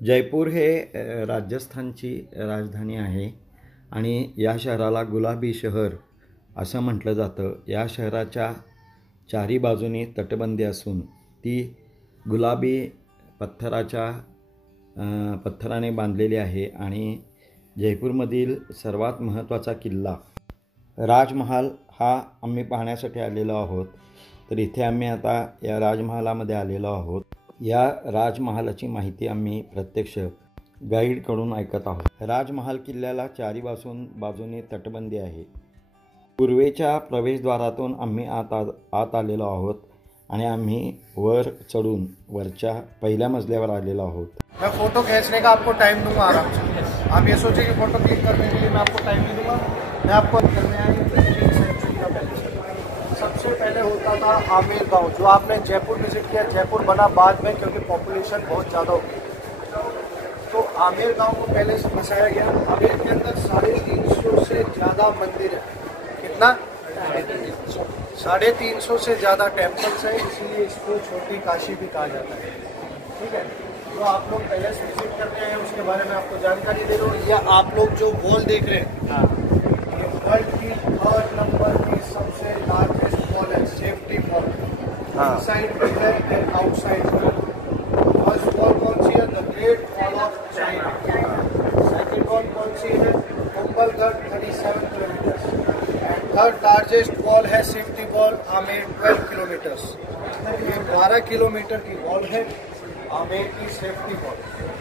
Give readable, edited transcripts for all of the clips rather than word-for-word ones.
जयपूर हे राजस्थानची राजधानी आहे आणि या शहराला गुलाबी शहर असं म्हटलं जातं. या शहराच्या चारी बाजूनी तटबंदी असून ती गुलाबी पत्थराने बांधलेली आहे आणि जयपूरमधील सर्वात महत्त्वाचा किल्ला राजमहाल हा आम्ही पाहण्यासाठी आलेलो आहोत. तर इथे आम्ही आता या राजमहालामध्ये आलेलो आहोत. या राजमहालाची माहिती आम्ही प्रत्यक्ष गाईडकडून ऐकत आहोत. राजमहाल किल्ल्याला चारी बाजूने तटबंदी आहे. पूर्वेच्या प्रवेशद्वारातून आम्ही आत आलेलो आहोत आणि आम्ही वर चढून वरच्या पहिल्या मजल्यावर आलेलो आहोत. मैं फोटो खींचने का आपको टाइम दूंगा आराम से. आप ये सोचे कि फोटो क्लिक करने के लिए मैं आपको टाइम नहीं दूंगा. मैं आपको करने आई 15वीं सेंचुरी का पैलेस. सबसे पहले होता था आमेर गांव, जो आपने जयपुर विजिट किया. जयपुर बना बाद में क्योंकि पॉपुलेशन बहुत ज़्यादा हो गई. तो आमेर गांव को पहले से बसाया गया. आमेर के अंदर 350 से ज़्यादा मंदिर है. कितना? 350 से ज़्यादा टेम्पल्स है, इसीलिए इसको छोटी काशी भी कहा जाता है. ठीक है. तो आप लोग पहले से विजिट करने आए हैं, उसके बारे में आपको जानकारी दे रहा हूँ. या आप लोग जो वॉल देख रहे हैं, ये वर्ल्ड की 3rd नंबर की सबसे लार्जेस्ट वॉल है, सेफ्टी वॉल. इनसाइड में है एंड आउटसाइड में. फर्स्ट वॉल कौन सी है? The great wall of China. Second wall कौन सी है? Kumbhalgarh 37 kilometres. And 3rd largest wall है सेफ्टी वॉल आमेर 12 किलोमीटर्स. ये 12 किलोमीटर की वॉल है आमेर की सेफ्टी वॉल.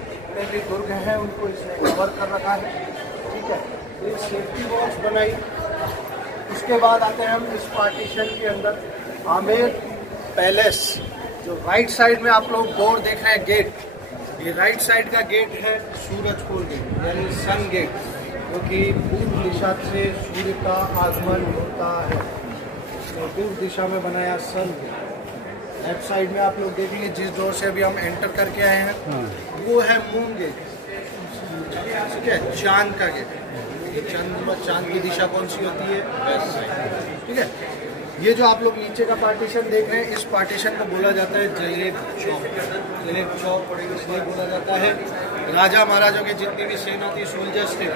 जितने भी दुर्ग हैं उनको इसने कवर कर रखा है. ठीक है. ये सेफ्टी वॉल्स बनाई. उसके बाद आते हैं हम इस पार्टीशन के अंदर. आमेर पैलेस, जो राइट साइड में आप लोग डोर देख रहे हैं, गेट, ये राइट साइड का गेट है सूरजपुर गेट यानी सन गेट, क्योंकि पूर्व दिशा से सूर्य का आगमन होता है. तो पूर्व दिशा में बनाया सन गेट. लेफ्ट साइड में आप लोग देखेंगे जिस डोर से अभी हम एंटर करके आए हैं, वो है मून गेट. ठीक है. चांद का गेट. चांद की दिशा कौन सी होती है? West side. ठीक है. ये जो आप लोग नीचे का पार्टीशन देख रहे हैं, इस पार्टीशन को बोला जाता है जलेब चौक. जलेब चौक इसलिए बोला जाता है, राजा महाराजों की जितनी भी सेना थी, सोल्जर्स थे,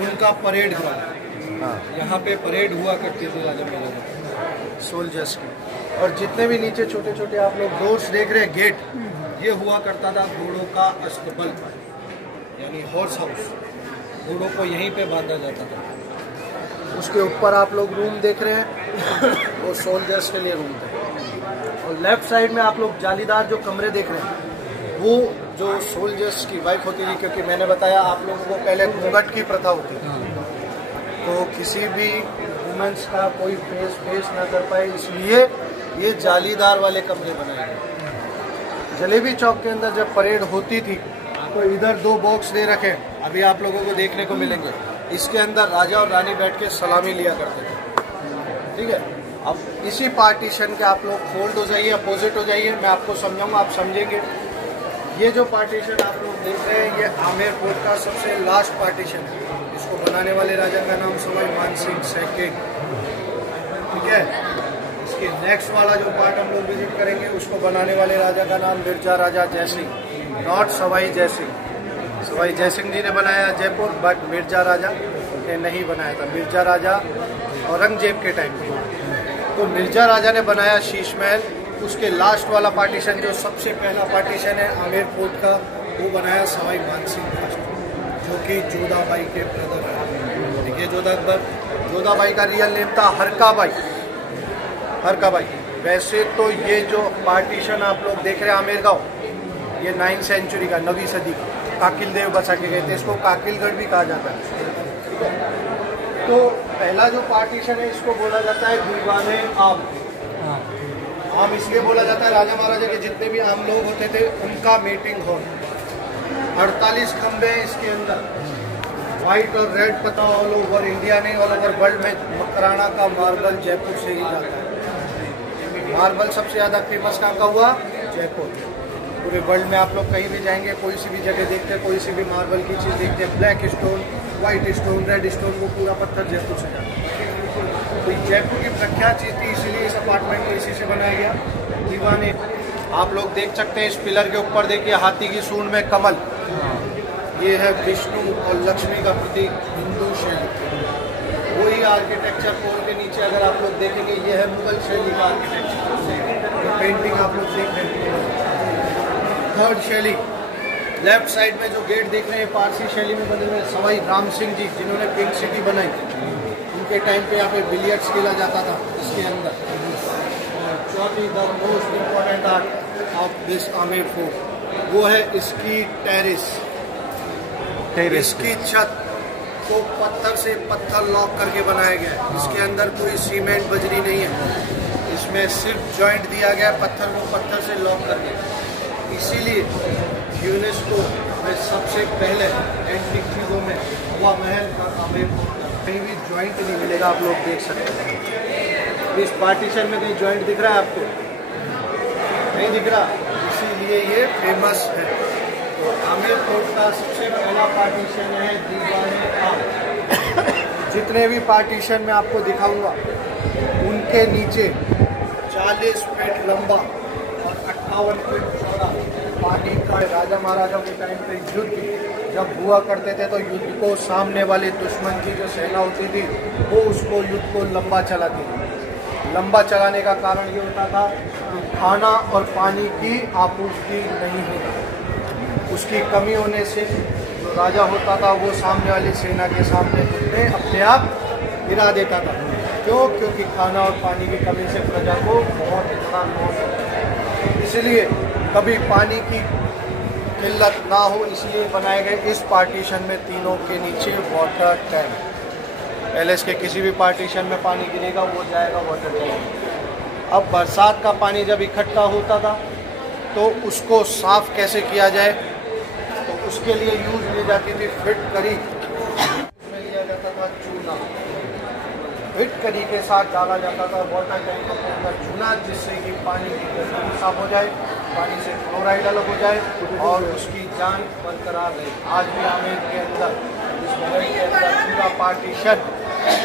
उनका परेड ग्राउंड. यहाँ पे परेड हुआ करती थी राजा महाराजा सोल्जर्स की. और जितने भी नीचे छोटे छोटे आप लोग डोर्स देख रहे हैं, गेट, ये हुआ करता था घोड़ों का अस्तबल यानी हॉर्स हाउस. घोड़ों को यहीं पे बांधा जाता था. उसके ऊपर आप लोग रूम देख रहे हैं, वो सोल्जर्स के लिए रूम थे. और लेफ्ट साइड में आप लोग जालीदार जो कमरे देख रहे हैं, वो जो सोल्जर्स की वाइफ होती थी, क्योंकि मैंने बताया आप लोगों को पहले घूंघट की प्रथा होती थी, तो किसी भी वुमेन्स का कोई फेस ना कर पाए, इसलिए ये जालीदार वाले कमरे बनाए गए. जलेबी चौक के अंदर जब परेड होती थी, तो इधर 2 बॉक्स दे रखे, अभी आप लोगों को देखने को मिलेंगे. इसके अंदर राजा और रानी बैठ के सलामी लिया करते थे. ठीक है. अब इसी पार्टीशन के आप लोग फोल्ड हो जाइए, अपोजिट हो जाइए, मैं आपको समझाऊंगा, आप समझेंगे. ये जो पार्टीशन आप लोग देख रहे हैं, ये आमेर फोर्ट का सबसे लास्ट पार्टीशन है. इसको बनाने वाले राजा का नाम सवाई मानसिंह सेकेंड. ठीक है. इसके नेक्स्ट वाला जो पार्ट हम लोग विजिट करेंगे, उसको बनाने वाले राजा का नाम मिर्जा राजा जयसिंह, नॉट सवाई जयसिंह. सवाई जयसिंह जी ने बनाया जयपुर, बट मिर्जा राजा ने नहीं बनाया था. मिर्जा राजा औरंगजेब के टाइम पे. तो मिर्जा राजा ने बनाया शीश महल. उसके लास्ट वाला पार्टीशन, जो सबसे पहला पार्टीशन है आमेर फोर्ट का, वो बनाया सवाई मानसिंह फर्स्ट, जो कि जोधाबाई के ब्रदर है. देखिए जोधाबाई का रियल नेम था हरकाबाई. हरकाबाई. वैसे तो ये जो पार्टीशन आप लोग देख रहे हैं आमेर गांव, ये 9वीं सेंचुरी का, 9वीं सदी का, काकिल देव बसा के गए थे. इसको काकिलगढ़ भी कहा जाता है. तो पहला जो पार्टीशन है, इसको बोला जाता है दीवाने आम. आम इसलिए बोला जाता है, राजा महाराजा के जितने भी आम लोग होते थे, उनका मीटिंग हॉल. 48 खंबे हैं इसके अंदर. व्हाइट और रेड पता ऑल ओवर इंडिया नहीं, ऑल ओवर वर्ल्ड में मकराना का मार्बल जयपुर से ही जाता है. मार्बल सबसे ज़्यादा फेमस कहाँ का हुआ? जयपुर. पूरे वर्ल्ड में आप लोग कहीं भी जाएंगे, कोई सी भी जगह देखते हैं, कोई सी भी मार्बल की चीज़ देखते हैं, black stone, white stone, red stone, वो पूरा पत्थर जयपुर से जाता है. तो जयपुर की प्रख्यात चीज़ थी, इसीलिए इस अपार्टमेंट को इसी से बनाया गया. दीवाने आप लोग देख सकते हैं इस पिलर के ऊपर देखिए हाथी की सूंड में कमल, ये है विष्णु और लक्ष्मी का प्रतीक हिंदू शैली। वही आर्किटेक्चर पोल के नीचे अगर आप लोग देखेंगे ये है मुगल शैली का आर्किटेक्चर, जो पेंटिंग आप लोग देख रहे हैं। थर्ड शैली लेफ्ट साइड में जो गेट देख रहे हैं पारसी शैली में बने हुए सवाई राम सिंह जी जिन्होंने पिंक सिटी बनाई, उनके टाइम पे यहाँ पे बिलियर्ड्स खेला जाता था इसके अंदर। चौथी the most important art of this Amer fort वो है इसकी टेरेस। इसकी छत को पत्थर से पत्थर लॉक करके बनाया गया है। इसके अंदर कोई सीमेंट बजरी नहीं है, इसमें सिर्फ जॉइंट दिया गया पत्थर को पत्थर से लॉक करके। इसीलिए यूनेस्को में सबसे पहले एंटीक चीज़ों में हवा महल का आमेर कहीं भी जॉइंट नहीं मिलेगा, आप लोग देख सकते हैं। इस पार्टीशन में कहीं जॉइंट दिख रहा है आपको? नहीं दिख रहा, इसीलिए ये फेमस है। तो आमेर फोर्ट का सबसे पहला पार्टीशन है दीवाने आम। जितने भी पार्टीशन में आपको दिखाऊंगा उनके नीचे 40 फीट लंबा और 58 फीट चौड़ा पानी का राजा महाराजाओं के टाइम पे युद्ध जब हुआ करते थे तो युद्ध को सामने वाले दुश्मन की जो सेना होती थी वो उसको युद्ध को लंबा चलाती थी। लंबा चलाने का कारण ये होता था कि खाना और पानी की आपूर्ति नहीं होती, उसकी कमी होने से जो राजा होता था वो सामने वाली सेना के सामने घुटने अपने आप गिरा देता था। क्यों? क्योंकि खाना और पानी की कमी से प्रजा को बहुत नुकसान हो, इसलिए कभी पानी की किल्लत ना हो इसलिए बनाए गए इस पार्टीशन में तीनों के नीचे वाटर टैंक। पैलेस के किसी भी पार्टीशन में पानी गिरेगा वो जाएगा वाटर टैंक। अब बरसात का पानी जब इकट्ठा होता था तो उसको साफ कैसे किया जाए, तो उसके लिए यूज ली जाती थी फिटकरी। उसमें लिया जाता था चूना, फिटकरी के साथ डाला जाता था वाटर टैंक के अंदर चूना, जिससे कि पानी की गंदगी साफ हो जाए, पानी से क्लोराइड अलग हो जाए और उसकी जान बरकरार रहे। आज भी आमेर के अंदर इस महल के अंदर पूरा पार्टीशन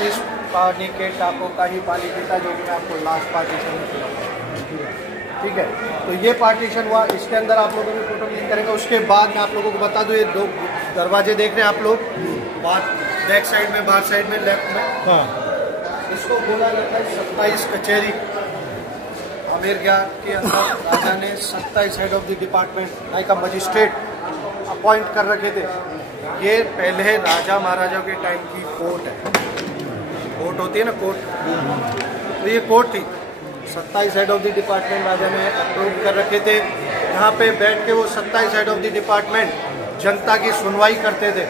इस पानी के टापों का ही पानी पीता, जो कि मैं आपको लास्ट पार्टीशन में खिलाऊंगा। ठीक है, तो ये पार्टीशन हुआ। इसके अंदर आप लोगों को फोटो क्लिक करेंगे। उसके बाद मैं आप लोगों को बता दूँ, ये 2 दरवाजे देख रहे हैं आप लोग बाहर, बैक साइड में, बाहर साइड में, लेफ्ट में, इसको बोला जाता है 27 कचहरी। आमेर के अंदर राजा ने 27 head of the department like a magistrate appoint कर रखे थे। ये पहले राजा महाराजा के टाइम की कोर्ट है, कोर्ट होती है ना, कोर्ट, तो ये कोर्ट थी। 27 हेड ऑफ द डिपार्टमेंट राजा ने अप्रूव कर रखे थे। यहाँ पे बैठ के वो 27 हेड ऑफ द डिपार्टमेंट जनता की सुनवाई करते थे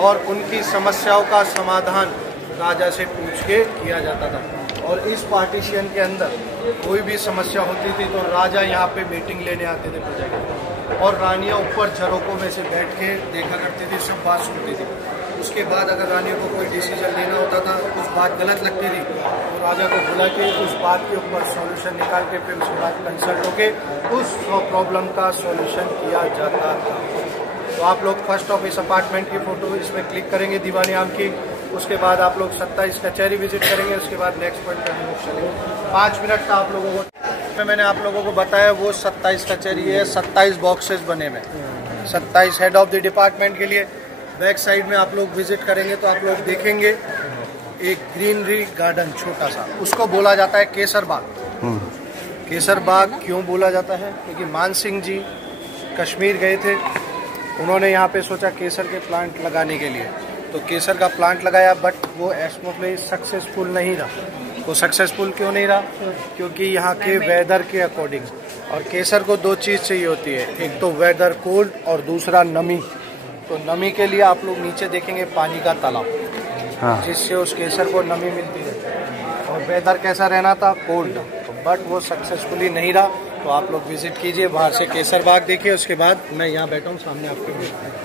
और उनकी समस्याओं का समाधान राजा से पूछ के किया जाता था। और इस पार्टीशन के अंदर कोई भी समस्या होती थी तो राजा यहाँ पे मीटिंग लेने आते थे प्रजा के, और रानियाँ ऊपर झरोकों में से बैठ के देखा करती थी, सब बात सुनती थी। उसके बाद अगर रानियों को कोई डिसीजन लेना होता था, कुछ बात गलत लगती थी तो राजा को बुला के उस बात के ऊपर सॉल्यूशन निकाल के फिर उसके बाद कंसल्ट होके उस प्रॉब्लम का सॉल्यूशन किया जाता था। तो आप लोग फर्स्ट ऑफ इस अपार्टमेंट की फ़ोटो इसमें क्लिक करेंगे दीवाने आम की। उसके बाद आप लोग 27 कचहरी विजिट करेंगे। उसके बाद नेक्स्ट पॉइंट पर हम लोग चलेंगे। 5 मिनट का आप लोगों को मैंने आप लोगों को बताया वो 27 कचहरी है, 27 बॉक्सेस बने हुए, 27 हेड ऑफ द डिपार्टमेंट के लिए। बैक साइड में आप लोग विजिट करेंगे तो आप लोग देखेंगे एक ग्रीनरी गार्डन छोटा सा, उसको बोला जाता है केसर बाग। केसर बाग क्यों बोला जाता है? क्योंकि मान सिंह जी कश्मीर गए थे, उन्होंने यहाँ पे सोचा केसर के प्लांट लगाने के लिए, तो केसर का प्लांट लगाया, बट वो एस्मोफली सक्सेसफुल नहीं रहा। तो सक्सेसफुल क्यों नहीं रहा? क्योंकि यहाँ के वेदर के अकॉर्डिंग, और केसर को 2 चीज़ चाहिए होती है, एक तो वेदर कोल्ड और दूसरा नमी। तो नमी के लिए आप लोग नीचे देखेंगे पानी का तालाब, जिससे उस केसर को नमी मिलती है। और वेदर कैसा रहना था? कोल्ड, बट वो सक्सेसफुली नहीं रहा। तो आप लोग विजिट कीजिए, बाहर से केसर बाग देखिए। उसके बाद मैं यहाँ बैठा हूँ सामने आपके।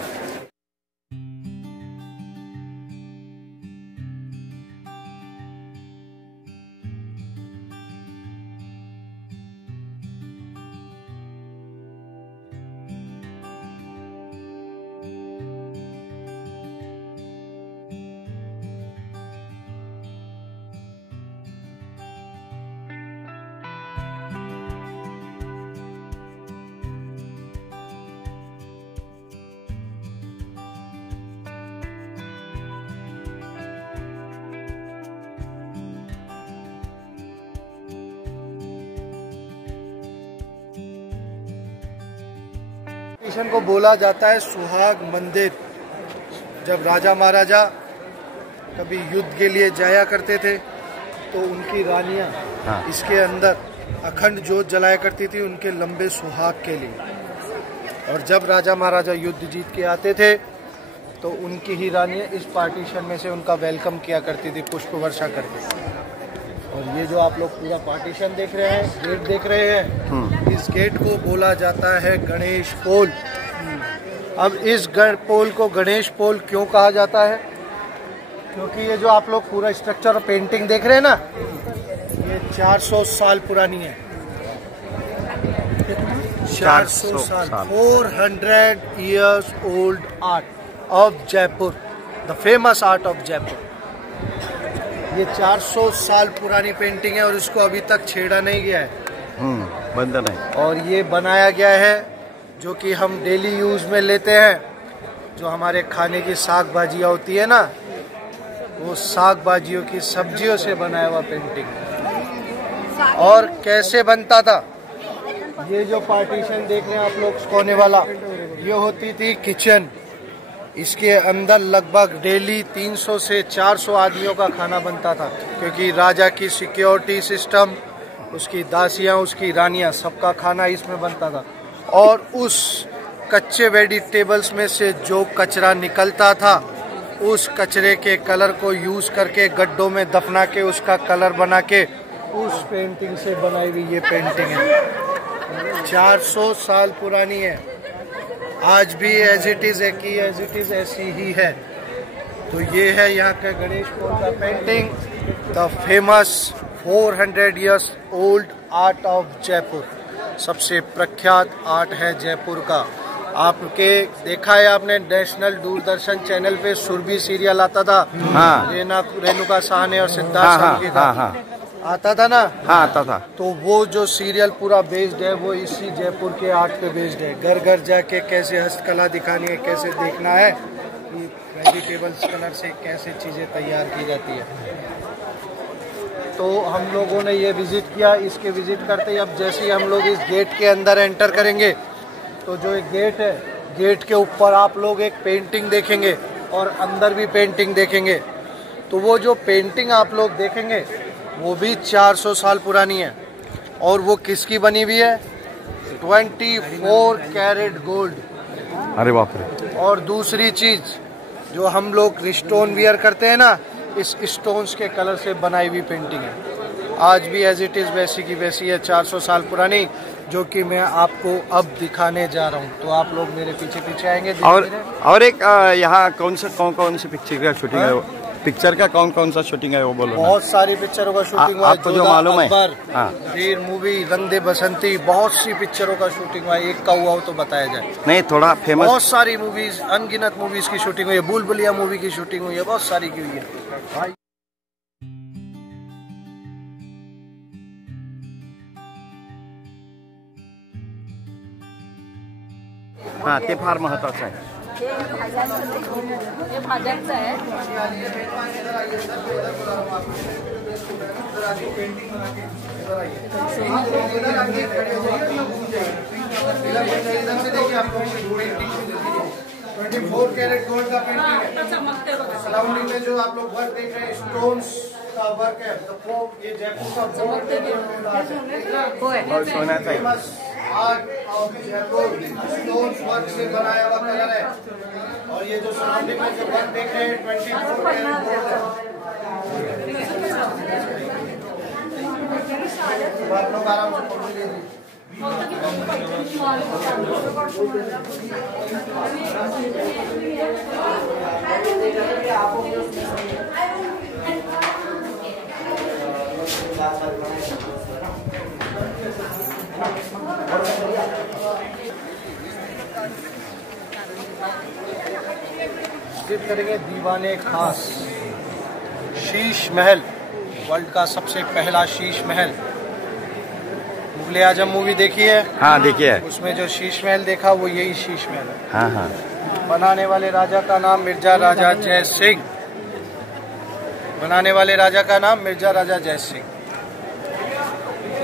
स्टेशन को बोला जाता है सुहाग मंदिर। जब राजा महाराजा कभी युद्ध के लिए जाया करते थे तो उनकी रानियां इसके अंदर अखंड जोत जलाया करती थी उनके लंबे सुहाग के लिए। और जब राजा महाराजा युद्ध जीत के आते थे तो उनकी ही रानियां इस पार्टीशन में से उनका वेलकम किया करती थी पुष्प वर्षा करके। और ये जो आप लोग पूरा पार्टीशन देख रहे हैं, गेट देख रहे हैं, इस गेट को बोला जाता है गणेश पोल। अब इस पोल को गणेश पोल क्यों कहा जाता है? क्योंकि ये जो आप लोग पूरा स्ट्रक्चर और पेंटिंग देख रहे हैं ना, ये 400 साल पुरानी है। 400 साल 400 years old art of Jaipur, the famous art of Jaipur। ये 400 साल पुरानी पेंटिंग है और इसको अभी तक छेड़ा नहीं गया है। बंद नहीं। और ये बनाया गया है जो कि हम डेली यूज में लेते हैं, जो हमारे खाने की साग भाजियाँ होती है ना, वो साग भाजियों की सब्जियों से बनाया हुआ पेंटिंग। और कैसे बनता था? ये जो पार्टीशन देख रहे हैं आप लोग कोने वाला, ये होती थी किचन। इसके अंदर लगभग डेली 300 से 400 आदमियों का खाना बनता था, क्योंकि राजा की सिक्योरिटी सिस्टम, उसकी दासियां, उसकी रानियां, सबका खाना इसमें बनता था। और उस कच्चे वेजिटेबल्स में से जो कचरा निकलता था, उस कचरे के कलर को यूज करके गड्ढों में दफना के उसका कलर बना के उस पेंटिंग से बनाई हुई ये पेंटिंग है। 400 साल पुरानी है। आज भी एज इट इज ऐसी ही है। तो ये है यहाँ का गणेश पोल का painting, the famous 400 years old art of Jaipur. सबसे प्रख्यात आर्ट है जयपुर का। आपके देखा है आपने नेशनल दूरदर्शन चैनल पे सुरभि सीरियल आता था, रेणुका साहनी और सिद्धार्थ शाहनी का आता था ना। हाँ, आता था। तो वो जो सीरियल पूरा बेस्ड है वो इसी जयपुर के आर्ट पे बेस्ड है। घर घर जाके कैसे हस्तकला दिखानी है, कैसे देखना है कि वेजिटेबल्स कलर से कैसे चीजें तैयार की जाती है। तो हम लोगों ने ये विजिट किया। इसके विजिट करते ही अब जैसे ही हम लोग इस गेट के अंदर एंटर करेंगे तो जो एक गेट है, गेट के ऊपर आप लोग एक पेंटिंग देखेंगे और अंदर भी पेंटिंग देखेंगे। तो वो जो पेंटिंग आप लोग देखेंगे वो भी 400 साल पुरानी है। और वो किसकी बनी हुई है? 24 कैरेट गोल्ड। अरे बाप रे। और दूसरी चीज जो हम लोग स्टोन वियर करते हैं ना, इस स्टोन्स के कलर से बनाई हुई पेंटिंग है। आज भी एज इट इज वैसी की वैसी है, 400 साल पुरानी, जो कि मैं आपको अब दिखाने जा रहा हूँ। तो आप लोग मेरे पीछे पीछे आएंगे। और एक यहाँ कौन सी पिक्चर का शूटिंग है? पिक्चर का कौन सा शूटिंग है वो बोलो। बहुत सारी पिक्चरों का शूटिंग हुआ है। आपको जो मालूम है? वीर मूवी, रंग दे बसंती, बहुत सी पिक्चरों का शूटिंग हुआ है। एक का हुआ हो तो बताया जाए। नहीं, थोड़ा फेमस। बहुत सारी मूवीज, अनगिनत मूवीज की शूटिंग हुई है। बुलबुलिया मूवी की शूटिंग हुई है, बहुत सारी की हुई है। हाँ, ते फार महत्वाचं आहे। हे भाज्यांचं आहे। कैरेट गोल्ड का पेंटिंग है। सराउंडिंग में जो आप लोग वर्क देख रहे हैं, स्टोन्स का वर्क है। ये जयपुर का सोन्याचा आहे। Art of Jaipur, stones work से बनाया हुआ कलर है। और ये जो सराउंडिंग में जो वर्क देख रहे हैं, 24 कैरेट गोल्ड है। आप लोग आराम से फोटो ले लीजिए। विजिट करेंगे दीवाने खास। शीश महल, वर्ल्ड का सबसे पहला शीश महल। मुगले आजम मूवी देखी है? हाँ, देखी है। उसमें जो शीश महल देखा वो यही शीश महल है। हाँ हाँ। बनाने वाले राजा का नाम मिर्जा राजा जय सिंह। बनाने वाले राजा का नाम मिर्जा राजा जय सिंह।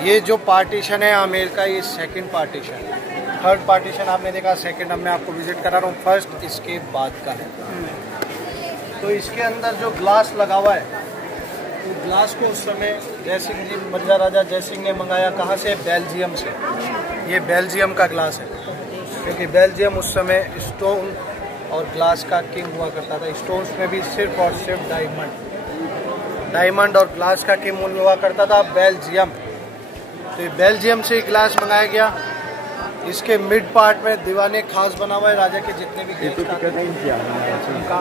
ये जो पार्टीशन है आमेर का, ये सेकंड पार्टीशन है। थर्ड पार्टीशन आपने देखा, सेकंड अब मैं आपको विजिट करा रहा हूँ, फर्स्ट इसके बाद का है। तो इसके अंदर जो ग्लास लगा हुआ है, तो ग्लास को उस समय जयसिंह जी, महाराजा जयसिंह ने मंगाया कहाँ से? बेल्जियम से। ये बेल्जियम का ग्लास है, क्योंकि बेल्जियम उस समय स्टोन और ग्लास का किंग हुआ करता था। स्टोन्स में भी सिर्फ और सिर्फ डायमंड और ग्लास का किंग हुआ करता था बेल्जियम। तो ये बेल्जियम से ग्लास मंगाया गया। इसके मिड पार्ट में दीवाने खास बना हुआ है, राजा के जितने भी गेस्ट उनका।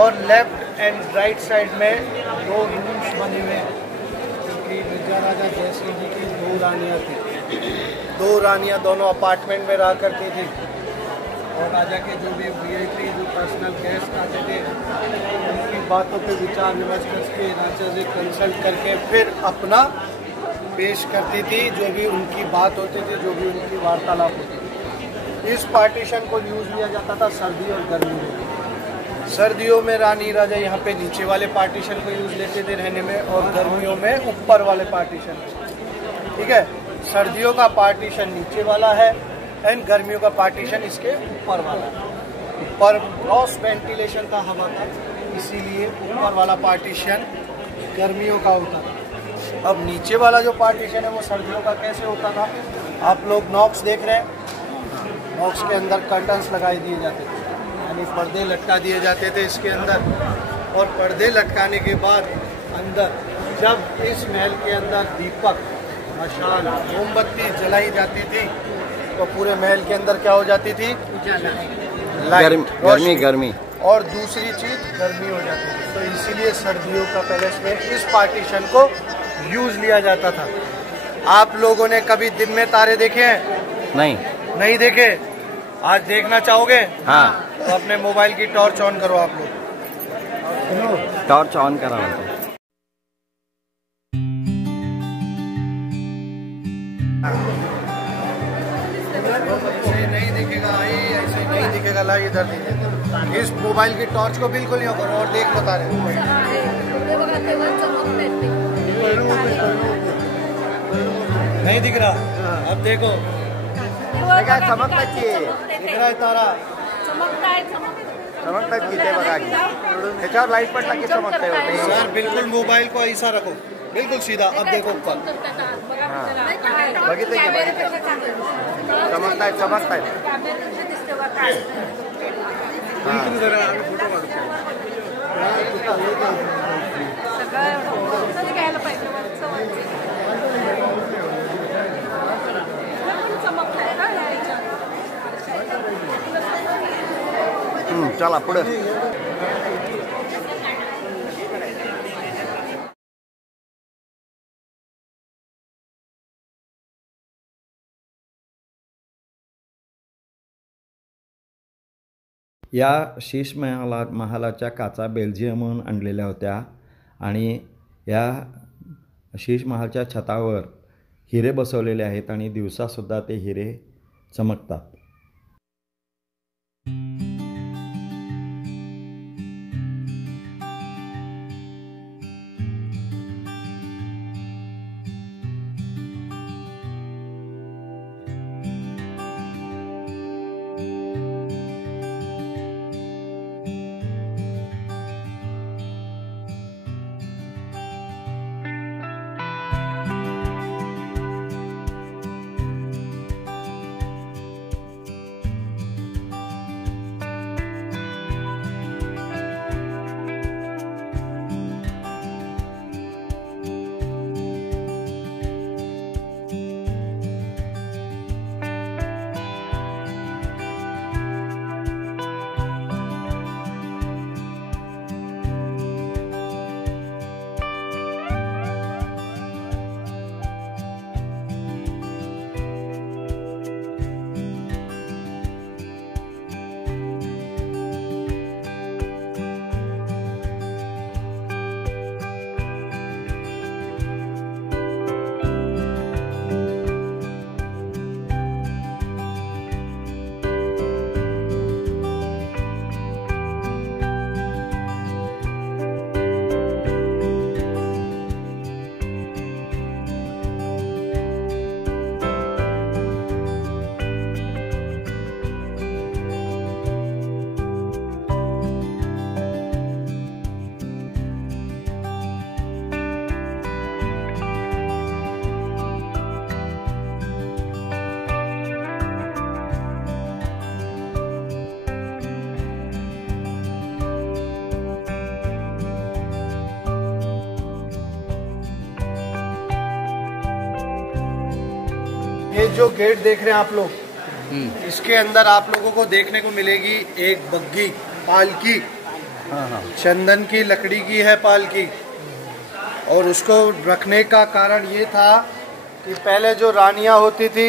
और लेफ्ट एंड राइट साइड में 2 रूम्स बने हुए हैं, क्योंकि महाराजा जयसिंह जी की 2 रानियाँ थी। 2 रानियाँ दोनों अपार्टमेंट में रहा करती थी, और राजा के जो भी वीआईपी जो पर्सनल गेस्ट आते थे उनकी बातों पे विचार विमर्श करके, राजा से कंसल्ट करके फिर अपना पेश करती थी, जो भी उनकी बात होती थी, जो भी उनकी वार्तालाप होती थी। इस पार्टीशन को यूज़ लिया जाता था सर्दी और गर्मी में। सर्दियों में रानी राजा यहाँ पे नीचे वाले पार्टीशन को यूज़ लेते थे रहने में, और गर्मियों में ऊपर वाले पार्टीशन। ठीक है, सर्दियों का पार्टीशन नीचे वाला है एंड गर्मियों का पार्टीशन इसके ऊपर वाला है। ऊपर क्रॉस वेंटिलेशन का हवा था, इसीलिए ऊपर वाला पार्टीशन गर्मियों का होता था। अब नीचे वाला जो पार्टीशन है वो सर्दियों का कैसे होता था? आप लोग नॉक्स देख रहे हैं, नॉक्स के अंदर कर्टन्स लगाए दिए जाते थे, यानी पर्दे लटका दिए जाते थे इसके अंदर। और पर्दे लटकाने के बाद अंदर जब इस महल के अंदर दीपक, मशाल, मोमबत्ती जलाई जाती थी, तो पूरे महल के अंदर क्या हो जाती थी? गर्मी। और दूसरी चीज गर्मी हो जाती थी। तो इसीलिए सर्दियों का पैलेस में इस पार्टीशन को यूज लिया जाता था। आप लोगों ने कभी दिन में तारे देखे हैं? नहीं देखे? आज देखना चाहोगे? हाँ। तो अपने मोबाइल की टॉर्च ऑन करो आप लोग। टॉर्च ऑन करा। ऐसे नहीं दिखेगा, ऐसे नहीं दिखेगा। ला इधर दीजिए, इस मोबाइल की टॉर्च को बिल्कुल नहीं करो और देख लो तारे। नहीं दिख रहा? अब देखो, चमकताची दिख रहा है तारा? चमकतात की ते बघा की त्याच्यावर लाईट पडला की चमकते होते. सर बिल्कुल मोबाईल को ऐसा रखो, बिल्कुल सीधा. अब देखो ऊपर बघितलं की चमकतायत चमकतायत. चला पुढे. या शीश महालाच्या काचा बेल्जियमहून आणलेल्या होत्या आणि या शीश महालच्या छतावर हिरे बसवलेले आहेत आणि दिवसासुद्धा ते हिरे चमकतात. ये जो गेट देख रहे हैं आप लोग, इसके अंदर आप लोगों को देखने को मिलेगी एक बग्गी, पालकी। चंदन की लकड़ी की है पालकी। और उसको रखने का कारण ये था कि पहले जो रानियां होती थी,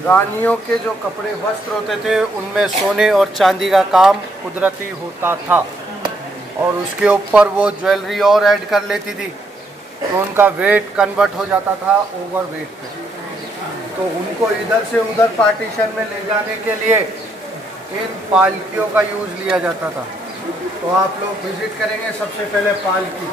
रानियों के जो कपड़े वस्त्र होते थे उनमें सोने और चांदी का काम कुदरती होता था, और उसके ऊपर वो ज्वेलरी और ऐड कर लेती थी, तो उनका वेट कन्वर्ट हो जाता था ओवर वेट पे। तो उनको इधर से उधर पार्टीशन में ले जाने के लिए इन पालकियों का यूज़ लिया जाता था। तो आप लोग विजिट करेंगे सबसे पहले पालकी।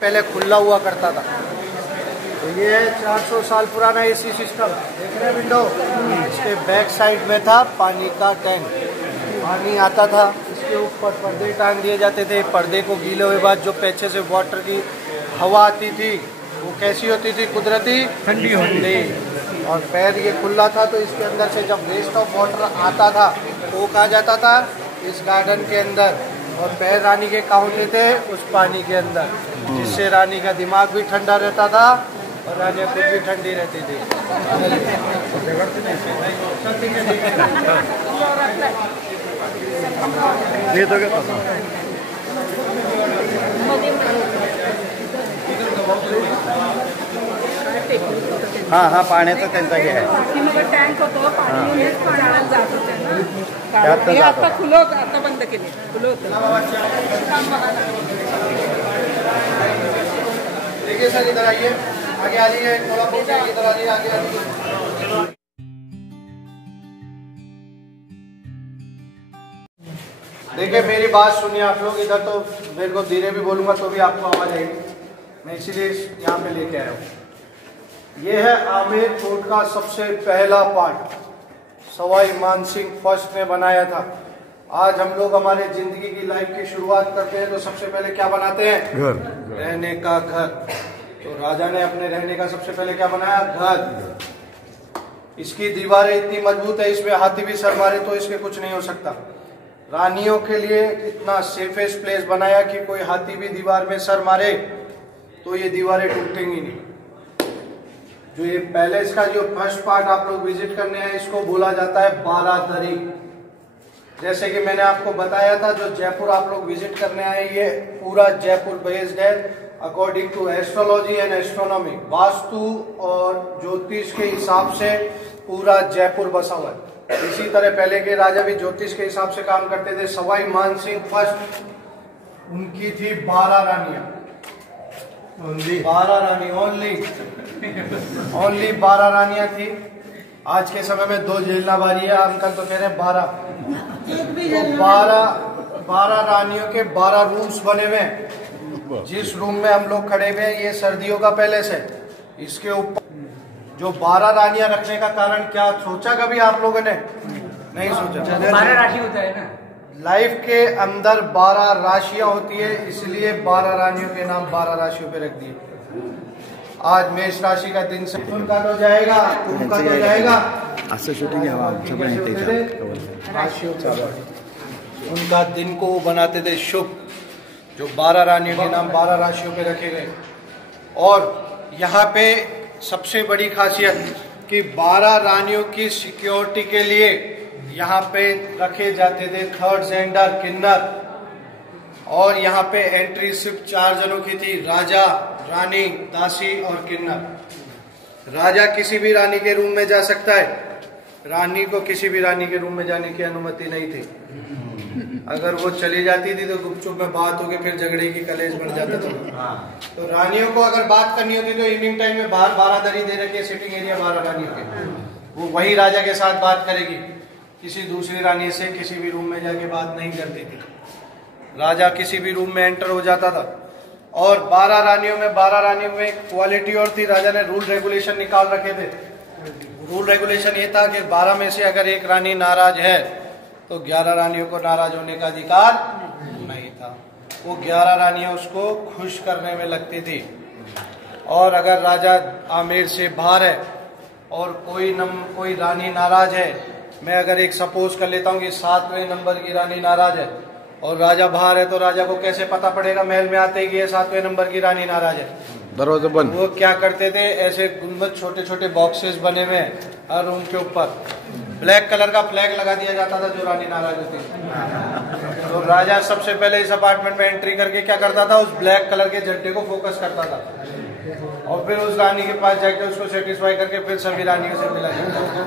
पहले खुला हुआ करता था। तो ये 400 साल पुराना एसी सिस्टम देख रहे हैं, विंडो। इसके बैक साइड में था पानी का टैंक, पानी आता था, इसके ऊपर पर्दे टांग दिए जाते थे। पर्दे को गीले हुए बाद जो पीछे से वाटर की हवा आती थी वो कैसी होती थी, कुदरती ठंडी होती। और पैर ये खुला था, तो इसके अंदर से जब वेस्ट ऑफ वाटर आता था वो कहा जाता था इस गार्डन के अंदर, और पैर रानी के काउंटे थे उस पानी के अंदर, जिससे रानी का दिमाग भी ठंडा रहता था और रानी खुद भी ठंडी रहती थी। ये तो क्या पता। हाँ हाँ, पाण्याचं त्यांचं हे आहे. टँक होतं, पाणी हेच पाण्यात जात होते ना. त्यात हे आता खुलं होतं, आता बंद केले, खुलं होतं. देखिए सर, इधर आइए, आगे आ जाइए, थोड़ा बहुत इधर आ जाइए, आगे आ जाइए। देखिए मेरी बात सुनिए आप लोग, इधर तो मेरे को धीरे भी बोलूंगा तो भी आपको आवाज आएगी, मैं इसीलिए यहाँ पे लेके आया हूँ। ये है आमेर फोर्ट का सबसे पहला पार्ट, सवाई मानसिंह फर्स्ट ने बनाया था। आज हम लोग हमारे जिंदगी की लाइफ की शुरुआत करते हैं तो सबसे पहले क्या बनाते हैं, घर, रहने का घर। तो राजा ने अपने रहने का सबसे पहले क्या बनाया, घर। इसकी दीवारें इतनी मजबूत है, इसमें हाथी भी सर मारे तो इसके कुछ नहीं हो सकता। रानियों के लिए इतना सेफेस्ट प्लेस बनाया कि कोई हाथी भी दीवार में सर मारे तो ये दीवारें टूटेंगी नहीं। जो ये पैलेस का जो फर्स्ट पार्ट आप लोग विजिट करने हैं, इसको बोला जाता है बारादरी। जैसे कि मैंने आपको बताया था, जो जयपुर आप लोग विजिट करने आए, ये पूरा जयपुर बेस्ड है according to astrology and astronomy. वास्तु और ज्योतिष के हिसाब से पूरा जयपुर बसा हुआ है। इसी तरह पहले के राजा भी ज्योतिष के हिसाब से काम करते थे। सवाई मानसिंह फर्स्ट, उनकी थी 12 रानियां, 12 रानी, ओनली 12 रानियां थी। आज के समय में 2 झेलना बारी है, अंकल तो कह रहे हैं 12। तो 12 रानियों के 12 रूम्स बने हुए हैं। जिस रूम में हम लोग खड़े हुए हैं ये सर्दियों का पैलेस है। इसके ऊपर जो 12 रानियां रखने का कारण क्या सोचा कभी आप लोगों ने? नहीं सोचा। 12 राशि होता है ना, लाइफ के अंदर 12 राशियां होती है, इसलिए 12 रानियों के नाम 12 राशियों पे रख दिए। आज मेष राशि का दिन से उनका तो जाएगा, उनका तो जाएगा, उनका दिन को वो बनाते थे शुभ। जो 12 रानियों के नाम 12 राशियों पे रखे गए। और यहाँ पे सबसे बड़ी खासियत कि 12 रानियों की सिक्योरिटी के लिए यहाँ पे रखे जाते थे 3rd जेंडर किन्नर। और यहाँ पे एंट्री सिर्फ 4 जनों की थी, राजा, रानी, दासी और किन्नर। राजा किसी भी रानी के रूम में जा सकता है, रानी को किसी भी रानी के रूम में जाने की अनुमति नहीं थी। अगर वो चली जाती थी तो गुपचुप में बात होके फिर झगड़े की कलेश बन जाता था। तो रानियों को अगर बात करनी होती तो इवनिंग टाइम में बाहर बारादरी दे रखी है, सिटिंग एरिया 12 रानियों के, वो वही राजा के साथ बात करेगी। किसी दूसरी रानी से किसी भी रूम में जाके बात नहीं करती थी। राजा किसी भी रूम में एंटर हो जाता था। और 12 रानियों में एक क्वालिटी और थी, राजा ने रूल रेगुलेशन निकाल रखे थे। रूल रेगुलेशन ये था कि 12 में से अगर एक रानी नाराज है तो 11 रानियों को नाराज होने का अधिकार नहीं था। वो 11 रानियां उसको खुश करने में लगती थी। और अगर राजा आमेर से बाहर है और कोई रानी नाराज है, मैं अगर एक सपोज कर लेता हूँ कि 7वें नंबर की रानी नाराज है और राजा बाहर है, तो राजा को कैसे पता पड़ेगा महल में आते ही कि 7वें नंबर की रानी नाराज है? दरवाजा बंद। वो क्या करते थे, ऐसे गुंबद छोटे छोटे बॉक्सेस बने हुए हर रूम के ऊपर ब्लैक कलर का फ्लैग लगा दिया जाता था जो रानी नाराज होती थी। तो राजा सबसे पहले इस अपार्टमेंट में एंट्री करके क्या करता था, उस ब्लैक कलर के झंडे को फोकस करता था और फिर उस रानी के पास जाकर उसको सेटिस्फाई करके फिर सभी रानियों से मिला जाता था।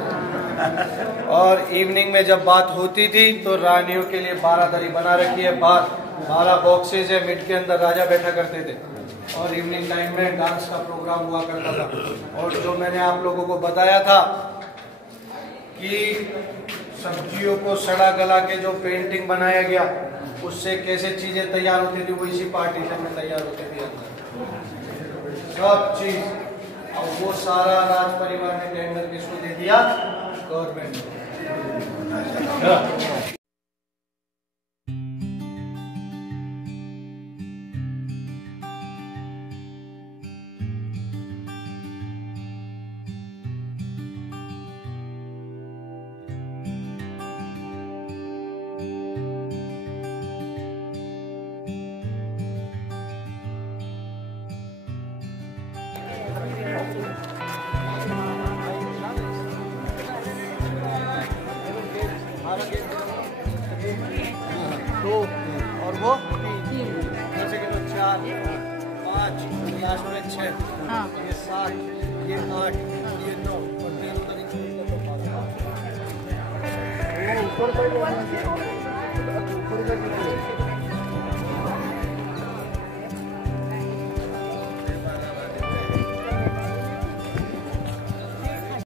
और इवनिंग में जब बात होती थी तो रानियों के लिए 12 दरी बना रखी है, 12 बॉक्सेस है, मिड के अंदर राजा बैठा करते थे और इवनिंग टाइम में डांस का प्रोग्राम हुआ करता था। और जो मैंने आप लोगों को बताया था कि सब्जियों को सड़ा गला के जो पेंटिंग बनाया गया उससे कैसे चीजें तैयार होती थी, वो इसी पार्टीशन में तैयार होती थी अंदर सब चीज। और वो सारा राज परिवार ने टेंडर किसको दे दिया? गवर्नमेंट ने। दो और वो 3, जैसे कि 4, 5, लास्ट में 6, ये 7, ये 8, ये 9 और 3 उधर ऊपर